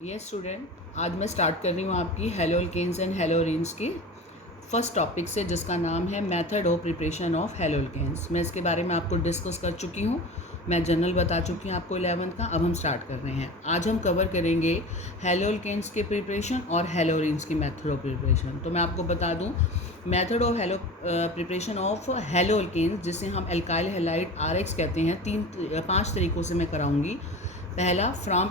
ये स्टूडेंट, आज मैं स्टार्ट कर रही हूँ आपकी हेलोल्केन्स एंड हेलोरिन्स की फर्स्ट टॉपिक से, जिसका नाम है method of preparation of haloalkanes. मैं इसके बारे में आपको डिस्कस कर चुकी हूँ, मैं जनरल बता चुकी हूँ आपको 11th का। अब हम स्टार्ट कर रहे हैं। आज हम कवर करेंगे हेलोल्केन्स के प्रिपरेशन और हेलोरिन्स की मेथड ऑफ प्रिपरेशन। तो मैं आपको बता दूँ, method of preparation of haloalkanes, जिसे हम एल्काइल हैलाइड RX कहते हैं, 5 तरीक़ों से मैं कराऊँगी। पहला, फ्रॉम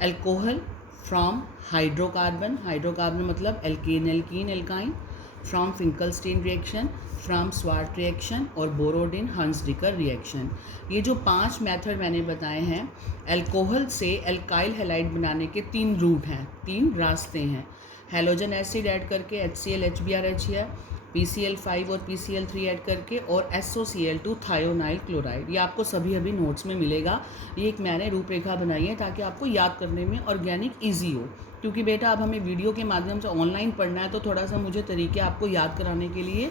एल्कोहल फ्रॉम हाइड्रोकार्बन मतलब alkane, alkyne, from Finkelstein reaction, from Swarts reaction और बोरोडिन हंसडिकर रिएक्शन। ये जो 5 मेथड मैंने बताए हैं, एल्कोहल से एल्काइल हैलाइड बनाने के 3 रूट हैं, 3 रास्ते हैं। हेलोजन एसिड ऐड करके HCl HBrH है, PCl5 और PCl3 ऐड करके, और SOCl2 थायोनाइल क्लोराइड। ये आपको सभी अभी नोट्स में मिलेगा। ये एक मैंने रूपरेखा बनाई है ताकि आपको याद करने में ऑर्गेनिक ईजी हो, क्योंकि बेटा अब हमें वीडियो के माध्यम से ऑनलाइन पढ़ना है, तो थोड़ा सा मुझे तरीके आपको याद कराने के लिए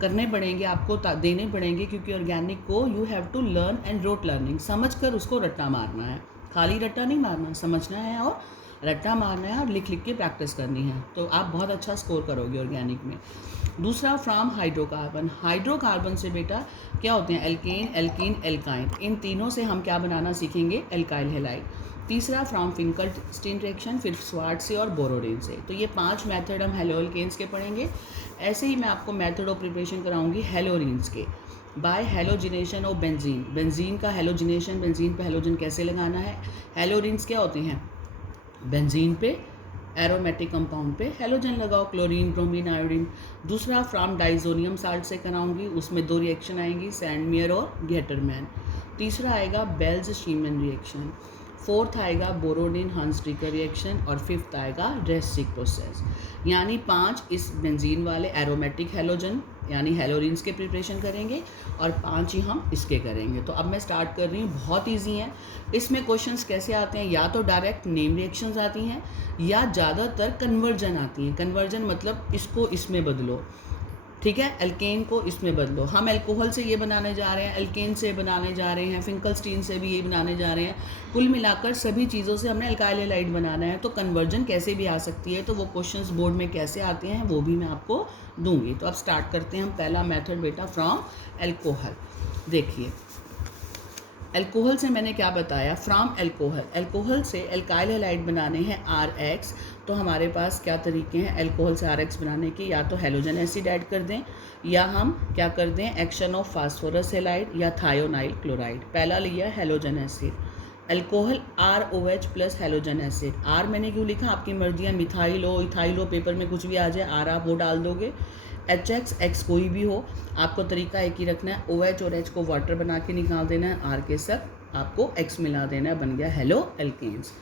करने पड़ेंगे, आपको देने पड़ेंगे, क्योंकि ऑर्गेनिक को you have to learn and rote learning, समझ कर उसको रट्टा मारना है। खाली रट्टा नहीं मारना, समझना है और रट्टा मारना है और लिख लिख के प्रैक्टिस करनी है, तो आप बहुत अच्छा स्कोर करोगे ऑर्गेनिक में। दूसरा, फ्रॉम हाइड्रोकार्बन से बेटा क्या होते हैं, एल्केन, एल्कीन, एल्काइन। इन तीनों से हम क्या बनाना सीखेंगे, एल्काइल हैलाइड। तीसरा, फ्रॉम फिंकलस्टीन रिएक्शन, फिर स्वार्ट से और बोरोडिन से। तो ये 5 मेथड हम हेलोल्केन्स के पढ़ेंगे। ऐसे ही मैं आपको मेथड ऑफ प्रिपरेशन कराऊंगी हेलोरिन्स के, by halogenation of benzene. Benzene का हेलोजिनेशन, बेंजीन पे हेलोजन कैसे लगाना है। हेलोरिन्स क्या होते हैं, बेंजीन पे एरोमेटिक कंपाउंड पे हेलोजन लगाओ, क्लोरीन, ब्रोमीन, आयोडीन। दूसरा, फ्रॉम डाइजोनियम साल्ट से कराऊंगी, उसमें 2 रिएक्शन आएंगी, सैंडमियर और गेटरमैन। तीसरा आएगा बेल्ज शीमन रिएक्शन। फोर्थ आएगा बोरोडिन हंसडिकर रिएक्शन, और फिफ्थ आएगा रेस्टिक प्रोसेस। यानी 5 इस बेंजीन वाले एरोमेटिक हेलोजन यानी हेलोरिन्स के प्रिपरेशन करेंगे, और 5 ही हम इसके करेंगे। तो अब मैं स्टार्ट कर रही हूँ, बहुत इजी है। इसमें क्वेश्चंस कैसे आते हैं, या तो डायरेक्ट नेम रिएक्शंस आती हैं, या ज़्यादातर कन्वर्जन आती हैं। कन्वर्जन मतलब इसको इसमें बदलो, ठीक है, एल्केन को इसमें बदलो। हम एल्कोहल से ये बनाने जा रहे हैं, एल्केन से बनाने जा रहे हैं, फिंकलस्टीन से भी ये बनाने जा रहे हैं। कुल मिलाकर सभी चीज़ों से हमने एल्काइल हैलाइड बनाना है, तो कन्वर्जन कैसे भी आ सकती है, तो वो क्वेश्चंस बोर्ड में कैसे आते हैं वो भी मैं आपको दूंगी। तो अब स्टार्ट करते हैं हम। पहला मेथड बेटा, फ्रॉम एल्कोहल। देखिए, एल्कोहल से मैंने क्या बताया, फ्रॉम एल्कोहल से एल्काइल हैलाइड बनाने हैं RX। तो हमारे पास क्या तरीके हैं एल्कोहल से RX बनाने के, या तो हेलोजन एसिड ऐड कर दें, या हम क्या कर दें, एक्शन ऑफ फास्फोरस हैलाइड या थायोनाइल क्लोराइड। पहला लिया halogen acid, alcohol ROH plus halogen acid. R मैंने क्यों लिखा, आपकी मर्जी है, मिथाइल हो, इथाइल हो, पेपर में कुछ भी आ जाए, R आप वो डाल दोगे। HX, X कोई भी हो, आपको तरीका एक ही रखना है, OH और H को वाटर बना के निकाल देना है, R के साथ आपको X मिला देना है, बन गया हेलो एल्केन्स।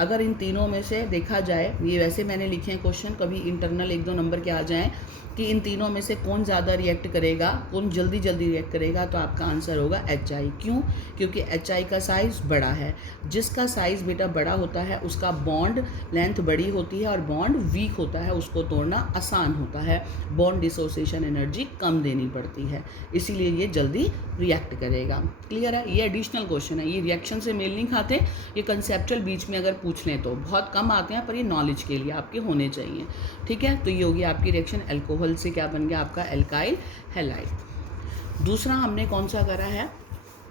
अगर इन तीनों में से देखा जाए, ये वैसे मैंने लिखे हैं क्वेश्चन, कभी इंटरनल 1-2 नंबर के आ जाएं कि इन तीनों में से कौन ज़्यादा रिएक्ट करेगा, कौन जल्दी रिएक्ट करेगा, तो आपका आंसर होगा HI। क्यों, क्योंकि HI का साइज़ बड़ा है। जिसका साइज़ बेटा बड़ा होता है उसका बॉन्ड लेंथ बड़ी होती है, और बॉन्ड वीक होता है, उसको तोड़ना आसान होता है, बॉन्ड डिसोसिएशन एनर्जी कम देनी पड़ती है, इसीलिए ये जल्दी रिएक्ट करेगा। क्लियर है, ये एडिशनल क्वेश्चन है, ये रिएक्शन से मेल नहीं खाते, ये कंसेप्चुअल बीच में अगर पूछ लें तो बहुत कम आते हैं, पर ये नॉलेज के लिए आपके होने चाहिए, ठीक है। तो ये होगी आपकी रिएक्शन, एल्कोहल से क्या बन गया आपका एल्काइल हैलाइड। दूसरा हमने कौन सा करा है,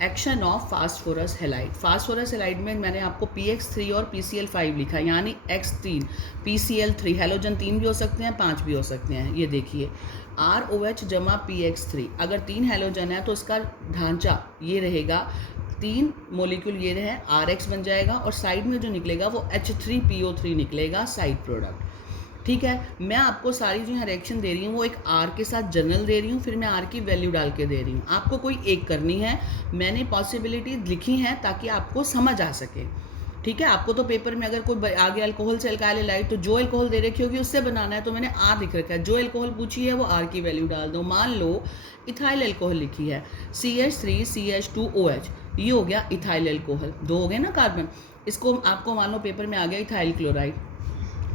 action of phosphorus halide. Phosphorus halide में मैंने आपको PX3 और PCl5 लिखा, यानी X3 PCl3, हेलोजन 3 भी हो सकते हैं, 5 भी हो सकते हैं। ये देखिए, ROH जमा PX3, अगर 3 हेलोजन है तो इसका ढांचा ये रहेगा, 3 मोलिक्यूल ये रहे, RX बन जाएगा, और साइड में जो निकलेगा वो H3PO3 निकलेगा, साइड प्रोडक्ट, ठीक है। मैं आपको सारी जो यहाँ रिएक्शन दे रही हूँ वो एक R के साथ जनरल दे रही हूँ, फिर मैं R की वैल्यू डाल के दे रही हूँ, आपको कोई एक करनी है। मैंने पॉसिबिलिटी लिखी है ताकि आपको समझ आ सके, ठीक है। आपको तो पेपर में अगर कोई आ गया अल्कोहल से एल्काइल हैलाइड, तो जो अल्कोहल दे रखी होगी उससे बनाना है, तो मैंने R लिख रखा है, जो अल्कोहल पूछी है वो R की वैल्यू डाल दो। मान लो इथाइल अल्कोहल लिखी है, CH3CH2OH, ये हो गया इथाइल अल्कोहल, 2 हो गए ना कार्बन। इसको आपको मान लो पेपर में आ गया इथाइल क्लोराइड,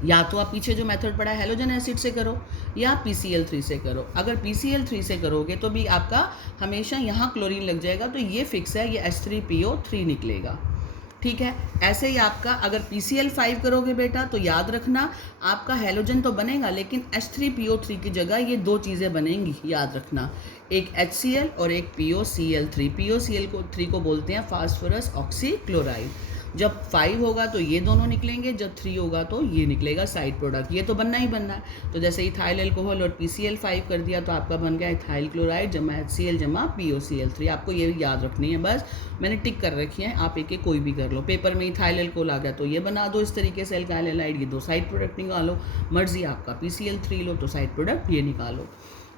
या तो आप पीछे जो मेथड पढ़ा है हेलोजन एसिड से करो, या PCl3 से करो। अगर PCl3 से करोगे तो भी आपका हमेशा यहाँ क्लोरीन लग जाएगा, तो ये फिक्स है, ये H3PO3 निकलेगा, ठीक है। ऐसे ही आपका अगर PCl5 करोगे बेटा तो याद रखना आपका हैलोजन तो बनेगा, लेकिन H3PO3 की जगह ये दो चीज़ें बनेंगी, याद रखना, एक HCl और एक POCl3। POCl3 को बोलते हैं फास्फोरस ऑक्सीक्लोराइड। जब 5 होगा तो ये दोनों निकलेंगे, जब 3 होगा तो ये निकलेगा साइड प्रोडक्ट। ये तो बनना ही बनना है। तो जैसे इथाइल अल्कोहल और PCl5 कर दिया तो आपका बन गया इथाइल क्लोराइड जमा HCl जमा POCl3। आपको ये याद रखनी है, बस मैंने टिक कर रखी है, आप एक कोई भी कर लो। पेपर में इथाइल अल्कोहल आ गया तो ये बना दो इस तरीके से अल्काइल हैलाइड, ये दो साइड प्रोडक्ट निकालो। मर्जी आपका PCl3 लो तो साइड प्रोडक्ट ये निकालो।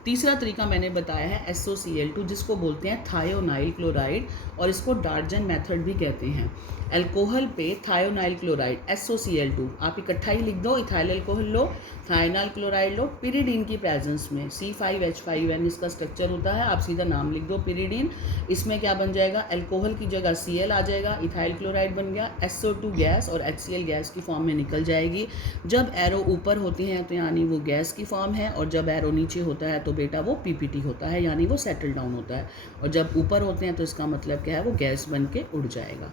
तीसरा तरीका मैंने बताया है SOCl2, जिसको बोलते हैं थायोनाइल क्लोराइड, और इसको डार्जन मेथड भी कहते हैं। अल्कोहल पे थायोनाइल क्लोराइड SOCl2 आप इकट्ठा ही लिख दो, इथाइल अल्कोहल लो, थायोनाइल क्लोराइड लो, पिरिडीन की प्रेजेंस में C5H5N इसका स्ट्रक्चर होता है, आप सीधा नाम लिख दो पिरिडीन। इसमें क्या बन जाएगा, अल्कोहल की जगह Cl आ जाएगा, इथाइल क्लोराइड बन गया, SO2 गैस और HCl गैस की फॉर्म में निकल जाएगी। जब एरो ऊपर होते हैं तो यानी वो गैस की फॉर्म है, और जब एरो नीचे होता है तो बेटा वो PPT होता है, यानी वो सेटल डाउन होता है। और जब ऊपर होते हैं तो इसका मतलब क्या है, वो गैस बन के उड़ जाएगा।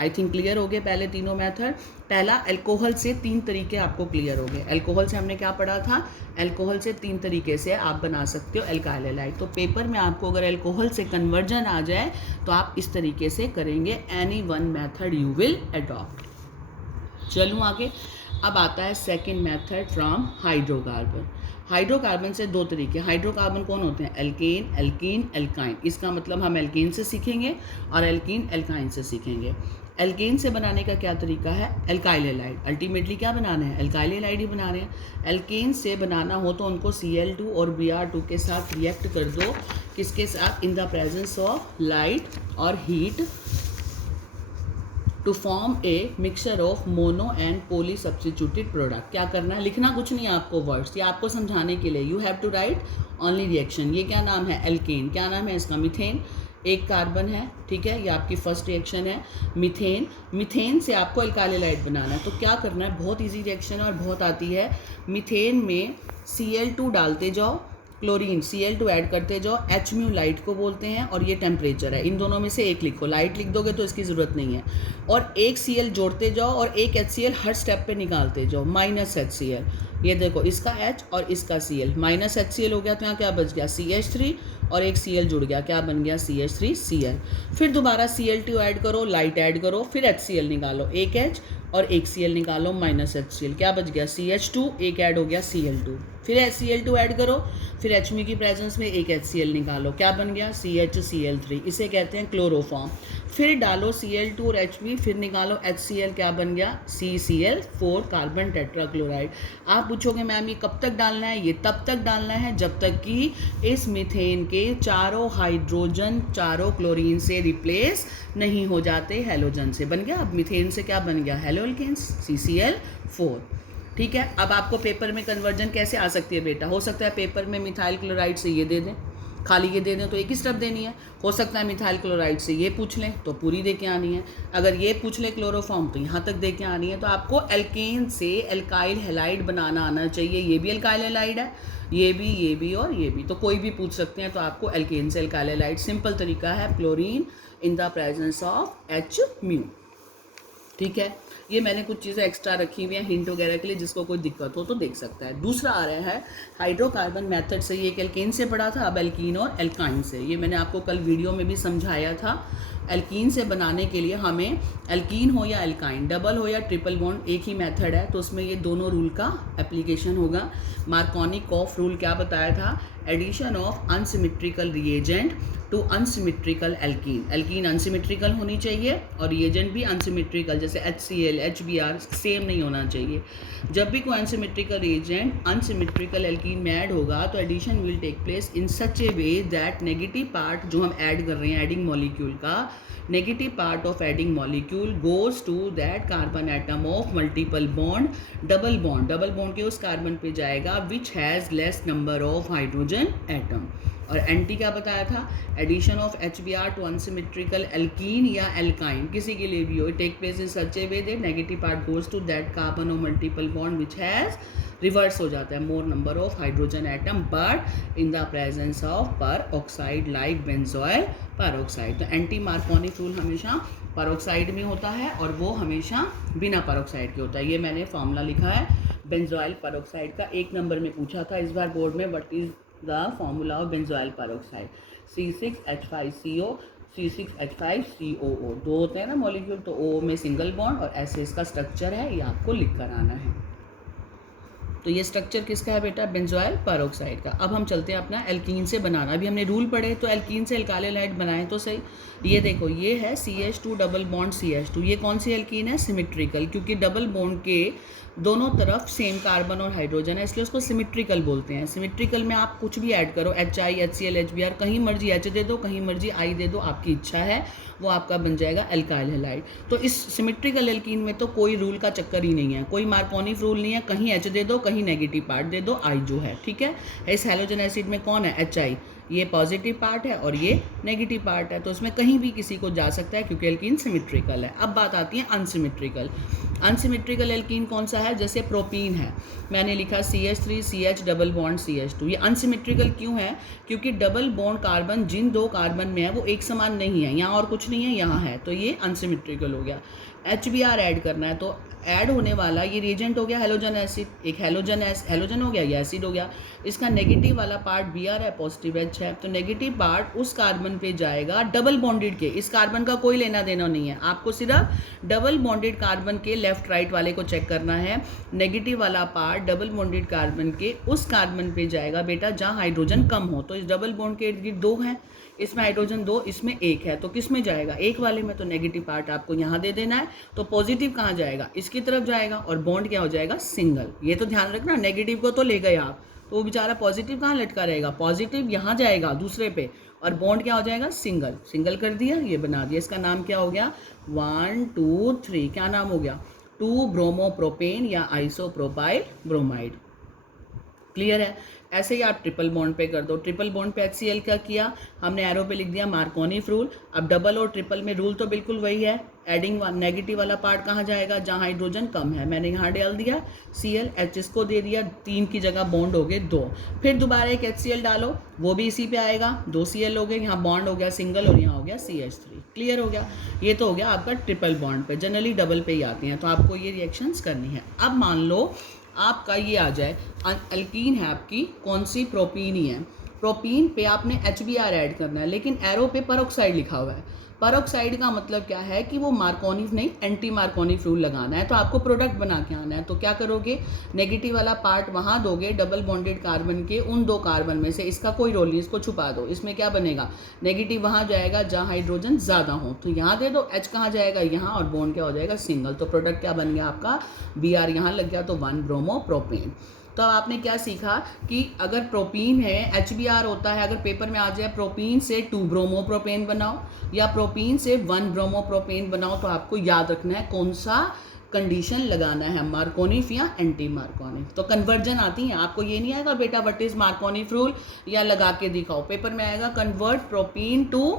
आई थिंक क्लियर हो गए पहले तीनों मेथड। पहला अल्कोहल से 3 तरीके आपको क्लियर हो गए। अल्कोहल से हमने क्या पढ़ा था, अल्कोहल से 3 तरीके से आप बना सकते हो अल्काइल हैलाइड। तो पेपर में आपको अगर अल्कोहल से कन्वर्जन आ जाए तो आप इस तरीके से करेंगे, any one method you will adopt. चलूँ आगे। अब आता है second method from hydrocarbon. Hydrocarbon से 2 तरीके। हाइड्रोकार्बन कौन होते हैं, एल्केन, एल्कीन, एल्काइन। इसका मतलब हम एल्केन से सीखेंगे और एल्कीन एल्काइन से सीखेंगे। एल्केन से बनाने का क्या तरीका है, अल्काइल हैलाइड। अल्टीमेटली क्या बनाना है, अल्काइल हैलाइड ही बना रहे हैं। एल्केन से बनाना हो तो उनको Cl2 और Br2 के साथ रिएक्ट कर दो, किसके साथ, in the presence of light और heat, to form a mixture of mono and poly substituted product. क्या करना है, लिखना कुछ नहीं है आपको वर्ड्स, ये आपको समझाने के लिए, you have to write only reaction. ये क्या नाम है, एल्केन। क्या नाम है इसका, मीथेन। एक कार्बन है, ठीक है, ये आपकी फर्स्ट रिएक्शन है मीथेन। मीथेन से आपको अल्काइल हैलाइड बनाना है, तो क्या करना है, बहुत इजी रिएक्शन है और बहुत आती है। मीथेन में Cl2 डालते जाओ, क्लोरीन Cl2 ऐड करते जाओ, HMu लाइट को बोलते हैं, और ये टेम्परेचर है। इन दोनों में से एक लिखो, लाइट लिख दोगे तो इसकी ज़रूरत नहीं है। और एक Cl जोड़ते जाओ और एक HCl हर स्टेप पे निकालते जाओ, -HCl। ये देखो, इसका H और इसका Cl, -HCl हो गया तो यहाँ क्या बच गया, CH3, और एक Cl जुड़ गया, क्या बन गया, CH3Cl। फिर दोबारा Cl2 ऐड करो, लाइट ऐड करो, फिर HCl निकालो, एक H और एक Cl निकालो, -HCl, क्या बच गया, CH2, एक ऐड हो गया Cl2। फिर Cl2 ऐड करो, फिर HMu की प्रेजेंस में एक HCl निकालो, क्या बन गया, CHCl3। इसे कहते हैं क्लोरोफॉर्म। फिर डालो Cl2 और HMu, फिर निकालो HCl, क्या बन गया, CCl4 कार्बन टेट्राक्लोराइड। आप पूछोगे मैम ये कब तक डालना है, ये तब तक डालना है जब तक कि इस मीथेन के चारों हाइड्रोजन चारों क्लोरीन से रिप्लेस नहीं हो जाते हैलोजन से। बन गया, अब मीथेन से क्या बन गया, हैलोअल्केन्स, CCl4। ठीक है। अब आपको पेपर में कन्वर्जन कैसे आ सकती है बेटा, हो सकता है पेपर में मिथाइल क्लोराइड से ये दे दें, खाली ये दे दें तो एक ही स्टेप देनी है। हो सकता है मिथाइल क्लोराइड से ये पूछ लें तो पूरी दे के आनी है। अगर ये पूछ लें क्लोरोफॉर्म तो यहाँ तक दे के आनी है। तो आपको एल्केन से अल्काइल हैलाइड बनाना आना चाहिए। ये भी अल्काइल हैलाइड है, ये भी और ये भी, तो कोई भी पूछ सकते हैं। तो आपको एल्केन से अल्काइल हैलाइड, सिंपल तरीका है, chlorine in the presence of HMu। ठीक है, ये मैंने कुछ चीज़ें एक्स्ट्रा रखी हुई हैं हिंट वगैरह के लिए, जिसको कोई दिक्कत हो तो देख सकता है। दूसरा आ रहा है हाइड्रोकार्बन मेथड से, ये एक एल्केन से पढ़ा था, अब एल्कीन और एल्काइन से। ये मैंने आपको कल वीडियो में भी समझाया था। एल्कीन से बनाने के लिए हमें एल्कीन हो या एल्काइन, डबल हो या ट्रिपल बॉन्ड, एक ही मेथड है, तो उसमें ये दोनों रूल का एप्लीकेशन होगा। मार्कोनी-कॉफ रूल क्या बताया था, addition of unsymmetrical reagent to unsymmetrical alkene. Alkene unsymmetrical होनी चाहिए और रिएजेंट भी अनसिमेट्रिकल, जैसे HCl, HBr सेम नहीं होना चाहिए। जब भी कोई अनसिमेट्रिकल रिएजेंट अनसिमेट्रिकल एल्कीन में ऐड होगा तो addition will take place in such a way that negative part जो हम ऐड कर रहे हैं एडिंग मॉलिक्यूल का, negative part of adding molecule goes to that carbon atom of multiple bond, double bond के उस कार्बन पे जाएगा which has less number of hydrogen atom. और एंटी क्या बताया था, addition of HBr to unsymmetrical alkene या एल्काइन, किसी के लिए भी हो, take place in such a way that negative part goes to that carbon of multiple bond which has, reverse हो जाता है, more number of hydrogen atom but in the presence of peroxide like benzoyl peroxide. तो anti Markovnikov rule हमेशा peroxide में होता है और वो हमेशा बिना पेरोक्साइड के होता है। ये मैंने फॉर्मूला लिखा है बेंजोइल पेरोक्साइड का, 1 नंबर में पूछा था इस बार बोर्ड में, what is the formula of benzoyl peroxide. C6H5CO C6H5COO, 2 होते हैं ना मॉलिक्यूल, तो O में सिंगल बॉन्ड और ऐसे इसका स्ट्रक्चर है, ये आपको लिख कर आना है। तो ये स्ट्रक्चर किसका है बेटा? बेंजोइल पेरोक्साइड का। अब हम चलते हैं अपना एल्कीन से बनाना। अभी हमने रूल पढ़े तो एल्कीन से अल्काइल हैलाइड बनाएं तो सही। ये देखो, ये है CH2 डबल बॉन्ड CH2। ये कौन सी एल्कीन है? सिमेट्रिकल, क्योंकि डबल बॉन्ड के दोनों तरफ सेम कार्बन और हाइड्रोजन है, इसलिए उसको सिमेट्रिकल बोलते हैं। सिमेट्रिकल में आप कुछ भी ऐड करो, HI, HCl, HBr, कहीं मर्जी H दे दो, कहीं मर्जी I दे दो, आपकी इच्छा है, वो आपका बन जाएगा अल्काइल हैलाइड। तो इस सिमेट्रिकल एल्कीन में तो कोई रूल का चक्कर ही नहीं है, कोई मार्कोनिक रूल नहीं है, कहीं H दे दो, कहीं नेगेटिव पार्ट दे दो, I जो है, ठीक है। इस हैलोजन एसिड में कौन है? HI, ये पॉजिटिव पार्ट है और ये नेगेटिव पार्ट है, तो इसमें कहीं भी किसी को जा सकता है क्योंकि एल्कीन सिमेट्रिकल है। अब बात आती है अनसिमेट्रिकल। अनसिमेट्रिकल एल्कीन कौन सा है? जैसे प्रोपीन है, मैंने लिखा CH3 CH double bond CH2। ये अनसिमेट्रिकल क्यों है? क्योंकि डबल बॉन्ड कार्बन जिन 2 कार्बन में है वो एक समान नहीं है, यहाँ और कुछ नहीं है, यहाँ है, तो ये अनसिमेट्रिकल हो गया। HBr ऐड करना है तो ऐड होने वाला ये रिएजेंट हो गया हैलोजन एसिड, एक हैलोजन हो गया, ये एसिड हो गया। इसका नेगेटिव वाला पार्ट Br है, पॉजिटिव H है, तो नेगेटिव पार्ट उस कार्बन पे जाएगा डबल बॉन्डेड के। इस कार्बन का कोई लेना देना नहीं है, आपको सिर्फ डबल बॉन्डेड कार्बन के लेफ्ट राइट वाले को चेक करना है। नेगेटिव वाला पार्ट डबल बॉन्डेड कार्बन के उस कार्बन पे जाएगा बेटा जहाँ हाइड्रोजन कम हो। तो इस डबल बॉन्ड के इर्द गिर्द 2 हैं, इसमें हाइड्रोजन 2, इसमें 1 है, तो किस में जाएगा? एक वाले में। तो नेगेटिव पार्ट आपको यहाँ दे देना है, तो पॉजिटिव कहाँ जाएगा? इसकी तरफ जाएगा, और बॉन्ड क्या हो जाएगा? सिंगल। ये तो ध्यान रखना, नेगेटिव को तो ले गए आप, तो वो बेचारा पॉजिटिव कहाँ लटका रहेगा? पॉजिटिव यहाँ जाएगा दूसरे पे, और बॉन्ड क्या हो जाएगा? सिंगल। सिंगल कर दिया, ये बना दिया। इसका नाम क्या हो गया? 1 2 3, क्या नाम हो गया? 2 ब्रोमोप्रोपेन या आइसोप्रोपाइल ब्रोमाइड। क्लियर है? ऐसे ही आप ट्रिपल बॉन्ड पे कर दो। ट्रिपल बॉन्ड पे HCl का किया हमने, एरो पे लिख दिया मार्कोनिफ रूल। अब डबल और ट्रिपल में रूल तो बिल्कुल वही है, एडिंग नेगेटिव वाला पार्ट कहाँ जाएगा? जहाँ हाइड्रोजन कम है, मैंने यहाँ डाल दिया Cl, H इसको दे दिया, 3 की जगह बॉन्ड हो गए 2। फिर दोबारा एक HCl डालो, वो भी इसी पे आएगा, 2 Cl हो गए, यहाँ बॉन्ड हो गया सिंगल और यहाँ हो गया CH3। क्लियर हो गया? ये तो हो गया आपका ट्रिपल बॉन्ड पे। जनरली डबल पे ही आती हैं, तो आपको ये रिएक्शंस करनी है। अब मान लो आपका ये आ जाए, एल्कीन है आपकी, कौन सी? प्रोपीन ही है। प्रोपीन पे आपने HBr ऐड करना है, लेकिन एरो पे पेरोक्साइड लिखा हुआ है। पेरोक्साइड का मतलब क्या है कि वो मार्कोनिफ नहीं, एंटी मार्कोनिफ रूल लगाना है, तो आपको प्रोडक्ट बना के आना है। तो क्या करोगे? नेगेटिव वाला पार्ट वहाँ दोगे डबल बॉन्डेड कार्बन के उन 2 कार्बन में से, इसका कोई रोल नहीं, इसको छुपा दो। इसमें क्या बनेगा? नेगेटिव वहाँ जाएगा जहाँ हाइड्रोजन ज़्यादा हो, तो यहाँ दे दो। H कहाँ जाएगा? यहाँ, और बॉन्ड क्या हो जाएगा? सिंगल। तो प्रोडक्ट क्या बन गया आपका? Br यहाँ लग गया, तो 1 ब्रोमोप्रोपेन। तो आपने क्या सीखा कि अगर प्रोपीन है, HBr होता है, अगर पेपर में आ जाए प्रोपीन से 2 ब्रोमोप्रोपेन बनाओ या प्रोपीन से 1 ब्रोमोप्रोपेन बनाओ, तो आपको याद रखना है कौन सा कंडीशन लगाना है, मार्कोनिफ या एंटी मार्कोनिफ। तो कन्वर्जन आती है, आपको ये नहीं आएगा बेटा व्हाट इज मार्कोनिफ रूल या लगा के दिखाओ, पेपर में आएगा कन्वर्ट प्रोपीन टू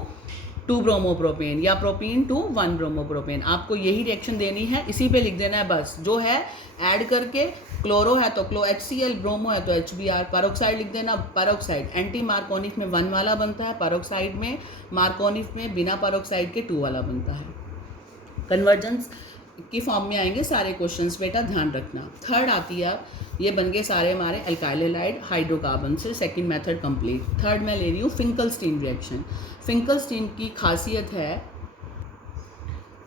2 ब्रोमोप्रोपेन या प्रोपीन टू 1 ब्रोमोप्रोपेन। आपको यही रिएक्शन देनी है, इसी पे लिख देना है बस, जो है ऐड करके। क्लोरो है तो HCl, ब्रोमो है तो HBr, पेरोक्साइड लिख देना, पेरोक्साइड एंटी मार्कोनिफ में 1 वाला बनता है, पेरोक्साइड में, मार्कोनिफ में बिना पेरोक्साइड के 2 वाला बनता है। कन्वर्जेंस की फॉर्म में आएंगे सारे क्वेश्चंस बेटा, ध्यान रखना। थर्ड आती है, ये बन गए सारे हमारे अल्काइल हैलाइड हाइड्रोकार्बन से, सेकंड मेथड कंप्लीट। थर्ड मैं ले रही हूँ फिंकलस्टीन रिएक्शन। फिंकलस्टीन की खासियत है,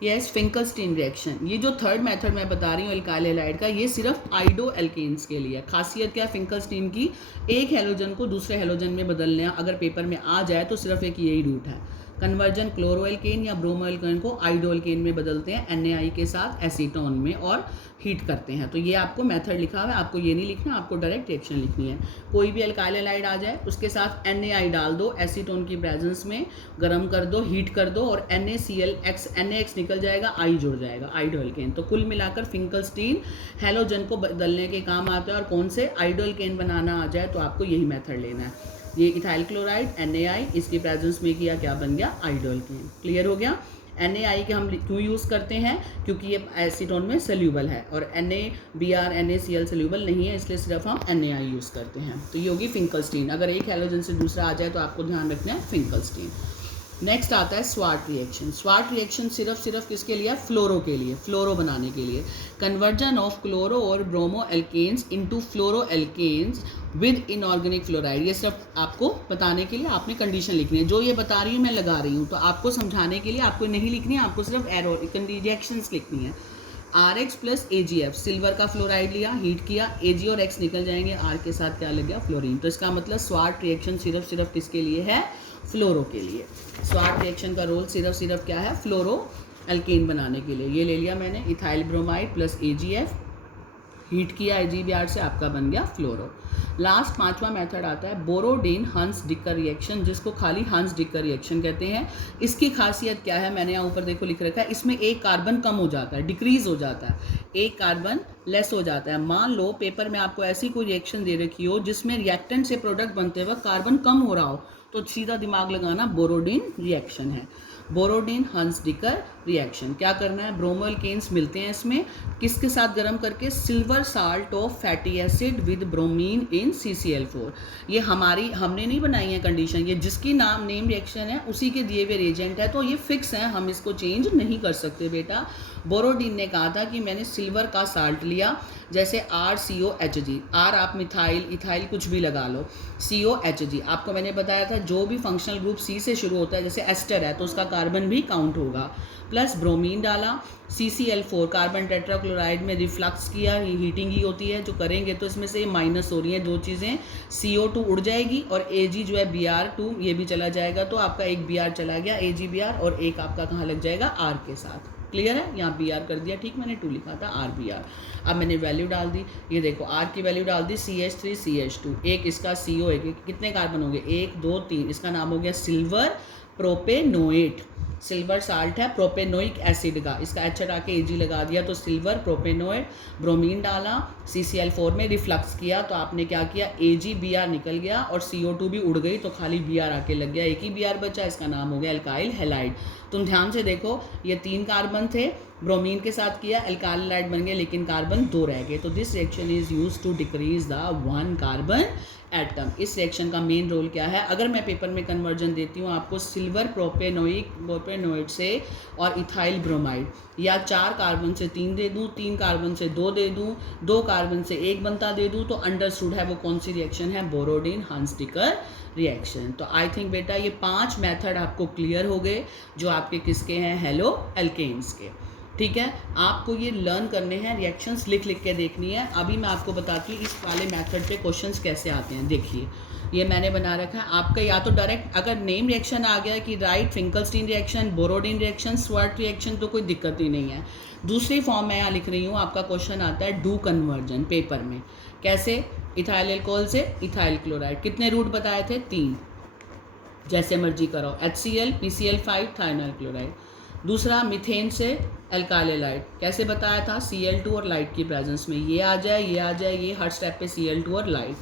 फिंकलस्टीन रिएक्शन, ये जो थर्ड मेथड मैं बता रही हूँ अल्काइल हैलाइड का, ये सिर्फ आइडो एल्केन्स के लिए। खासियत क्या है फिंकलस्टीन की? एक हेलोजन को दूसरे हेलोजन में बदलने, अगर पेपर में आ जाए तो सिर्फ एक यही रूट है। कन्वर्जन क्लोरोएल्केन या ब्रोमोएल्केन को आइडोएल्केन में बदलते हैं NaI के साथ एसीटोन में और हीट करते हैं। तो ये आपको मेथड लिखा हुआ है, आपको ये नहीं लिखना, आपको डायरेक्ट रिएक्शन लिखनी है। कोई भी अल्काइल हैलाइड आ जाए उसके साथ NaI डाल दो, एसीटोन की प्रेजेंस में गर्म कर दो, हीट कर दो, और NaX निकल जाएगा, I जुड़ जाएगा, आइडोएल्केन। तो कुल मिलाकर फिंकलस्टीन हेलोजन को बदलने के काम आता है, और कौन से आइडोएल्केन बनाना आ जाए तो आपको यही मेथड लेना है। ये इथाइल क्लोराइड NaI, इसकी प्रेजेंस में किया, क्या बन गया? आइडोएल्केन। क्लियर हो गया? NaI के हम क्यों यूज़ करते हैं? क्योंकि ये एसीटोन में सोल्यूबल है, और NaBr NaCl सोल्यूबल नहीं है, इसलिए सिर्फ हम NaI यूज़ करते हैं। तो ये होगी फिंकलस्टीन। अगर एक हेलोजन से दूसरा आ जाए तो आपको ध्यान रखना है फिंकलस्टीन। नेक्स्ट आता है स्वार्ट रिएक्शन। स्वार्ट रिएक्शन सिर्फ किसके लिए? फ्लोरो के लिए, फ्लोरो बनाने के लिए। कन्वर्जन ऑफ क्लोरो और bromo alkanes into fluoro alkanes with inorganic fluoride. ये सिर्फ आपको बताने के लिए आपने कंडीशन लिखनी है। जो ये बता रही हूँ मैं लगा रही हूँ, तो आपको समझाने के लिए आपको नहीं लिखनी है, आपको सिर्फ एरो रिएक्शंस लिखनी है। RX प्लस AgF, सिल्वर का फ्लोराइड लिया, हीट किया, Ag और X निकल जाएंगे, R के साथ क्या लग गया? फ्लोरीन। तो इसका मतलब स्वार्ट रिएक्शन सिर्फ किसके लिए है? फ्लोरो के लिए। स्वार्ट रिएक्शन का रोल सिर्फ क्या है? फ्लोरो एल्केन बनाने के लिए। ये ले लिया मैंने, ethyl bromide plus AgF, heat किया AgBr से, आपका बन गया फ्लोरो। लास्ट 5वां मेथड आता है बोरोडीन हंस डिकर रिएक्शन, जिसको खाली हंस डिकर रिएक्शन कहते हैं। इसकी खासियत क्या है? मैंने यहाँ ऊपर देखो लिख रखा है, इसमें एक कार्बन कम हो जाता है, डिक्रीज हो जाता है, एक कार्बन लेस हो जाता है। मान लो पेपर में आपको ऐसी कोई रिएक्शन दे रखी हो जिसमें रिएक्टेंट से प्रोडक्ट बनते वक्त कार्बन कम हो रहा हो, तो सीधा दिमाग लगाना बोरोडीन रिएक्शन है। बोरोडीन हंस डिकर रिएक्शन क्या करना है? ब्रोमो एल्केन्स मिलते हैं इसमें, किसके साथ गर्म करके? Silver salt of fatty acid with bromine in CCl4। ये हमने नहीं बनाई है कंडीशन, ये जिसकी नेम रिएक्शन है उसी के दिए हुए रिएजेंट है, तो ये फिक्स है, हम इसको चेंज नहीं कर सकते बेटा। बोरोडीन ने कहा था कि मैंने सिल्वर का साल्ट लिया, जैसे RCOHG, R आप मिथाइल इथाइल कुछ भी लगा लो, COHG आपको मैंने बताया था जो भी फंक्शनल ग्रुप C से शुरू होता है, जैसे एस्टर है तो उसका कार्बन भी काउंट होगा, प्लस ब्रोमीन डाला, CCl4 कार्बन टेट्राक्लोराइड में रिफ्लक्स किया, ये हीटिंग ही होती है जो करेंगे, तो इसमें से माइनस हो रही हैं दो चीज़ें, CO2 उड़ जाएगी और Ag जो है Br2 ये भी चला जाएगा, तो आपका एक Br चला गया AgBr और एक आपका कहाँ लग जाएगा? R के साथ। क्लियर है? यहाँ Br कर दिया, ठीक, मैंने 2 लिखा था RBr। अब मैंने वैल्यू डाल दी, ये देखो R की वैल्यू डाल दी CH3 CH2, एक इसका CO है, कितने कार्बन हो गए? 1 2 3, इसका नाम हो गया सिल्वर प्रोपेनोएट। सिल्वर साल्ट है प्रोपेनोइक एसिड का, इसका H हटा के Ag लगा दिया तो सिल्वर प्रोपेनोएट। ब्रोमीन डाला, CCl4 में रिफ्लक्स किया तो आपने क्या किया? AgBr निकल गया और CO2 भी उड़ गई तो खाली Br आके लग गया, एक ही Br बचा, इसका नाम हो गया एल्काइल हैलाइड। तुम ध्यान से देखो, ये 3 कार्बन थे, ब्रोमीन के साथ किया, एल्काइल हैलाइड बन गए, लेकिन कार्बन 2 रह गए, तो this reaction is used to decrease the 1 carbon atom. इस रिएक्शन का मेन रोल क्या है? अगर मैं पेपर में कन्वर्जन देती हूँ आपको सिल्वर प्रोपेनोइड से और इथाइल ब्रोमाइड, या 4 कार्बन से 3 दे दूँ, 3 कार्बन से 2 दे दूँ, 2 कार्बन से 1 बनता दे दूँ, तो अंडरस्टूड है वो कौन सी रिएक्शन है? बोरोडीन हंस डिकर रिएक्शन। तो आई थिंक बेटा ये 5 मेथड आपको क्लियर हो गए जो आपके किसके हैं? हेलो एल्केन्स के। ठीक है, आपको ये लर्न करने हैं, रिएक्शंस लिख के देखनी है। अभी मैं आपको बताती हूँ इस वाले मेथड के क्वेश्चंस कैसे आते हैं। देखिए ये मैंने बना रखा है आपका, या तो डायरेक्ट अगर नेम रिएक्शन आ गया कि right Finkelstein reaction, Borodin reaction, sword reaction, तो कोई दिक्कत ही नहीं है। दूसरी फॉर्म मैं यहाँ लिख रही हूँ, आपका क्वेश्चन आता है डू कन्वर्जन पेपर में। कैसे? इथाइल एल्कोहल से इथाइल क्लोराइड, कितने रूट बताए थे? 3, जैसे मर्जी करो, HCl PCl5 थाइनाइल क्लोराइड। दूसरा मिथेन से एल्काइल हैलाइड, कैसे बताया था? Cl2 और लाइट की प्रेजेंस में, ये आ जाए ये आ जाए, ये हर स्टेप पे Cl2 और लाइट।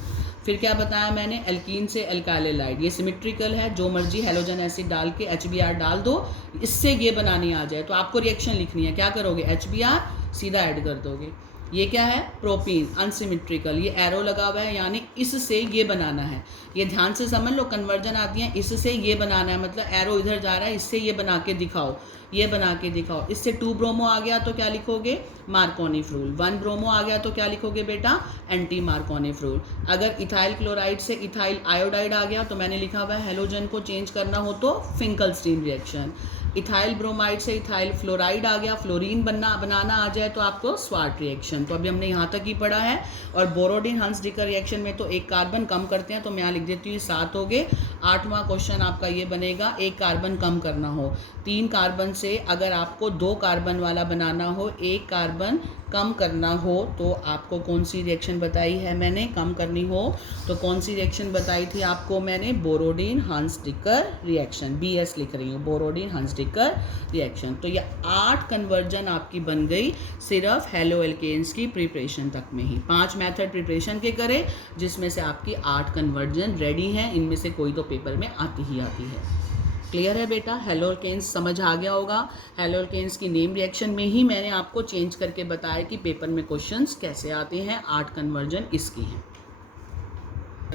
फिर क्या बताया मैंने? एल्कीन से एल्काइल हैलाइड, ये सिमेट्रिकल है, जो मर्जी हेलोजन एसिड डाल के HBr डाल दो, इससे ये बनानी आ जाए, तो आपको रिएक्शन लिखनी है, क्या करोगे? HBr सीधा ऐड कर दोगे। ये क्या है? प्रोपीन अनसिमेट्रिकल, ये एरो लगा हुआ है, यानी इससे ये बनाना है। ये ध्यान से समझ लो, कन्वर्जन आती है, इससे ये बनाना है, मतलब एरो इधर जा रहा है, इससे ये बना के दिखाओ, ये बना के दिखाओ। इससे 2 ब्रोमो आ गया तो क्या लिखोगे? Markovnikov rule. 1 ब्रोमो आ गया तो क्या लिखोगे बेटा? Anti Markovnikov rule. अगर इथाइल क्लोराइड से इथाइल आयोडाइड आ गया तो मैंने लिखा हुआ है हेलोजन को चेंज करना हो तो फिंकलस्टीन रिएक्शन। इथाइल ब्रोमाइड से इथाइल फ्लोराइड आ गया, फ्लोरीन बनाना आ जाए तो आपको स्वार्ट रिएक्शन। तो अभी हमने यहाँ तक ही पढ़ा है। और बोरोडीन हंस डिकर रिएक्शन में तो एक कार्बन कम करते हैं, तो मैं यहाँ लिख देती हूँ 7 हो गए। 8वां क्वेश्चन आपका ये बनेगा, एक कार्बन कम करना हो, 3 कार्बन से अगर आपको 2 कार्बन वाला बनाना हो, 1 कार्बन कम करना हो, तो आपको कौन सी रिएक्शन बताई है मैंने? कम करनी हो तो कौन सी रिएक्शन बताई थी आपको मैंने? बोरोडीन हंस डिकर रिएक्शन, BS लिख रही हूँ, बोरोडीन हंस डिकर रिएक्शन। तो ये 8 कन्वर्जन आपकी बन गई सिर्फ हेलो एल्केन्स की प्रिपरेशन तक में ही। 5 मेथड प्रिपरेशन के करे, जिसमें से आपकी 8 कन्वर्जन रेडी हैं, इनमें से कोई तो पेपर में आती ही आती है। क्लियर है बेटा? हेलो एल्केन्स समझ आ गया होगा। हेलो एल्केन्स की नेम रिएक्शन में ही मैंने आपको चेंज करके बताया कि पेपर में क्वेश्चंस कैसे आते हैं। 8 कन्वर्जन इसकी हैं।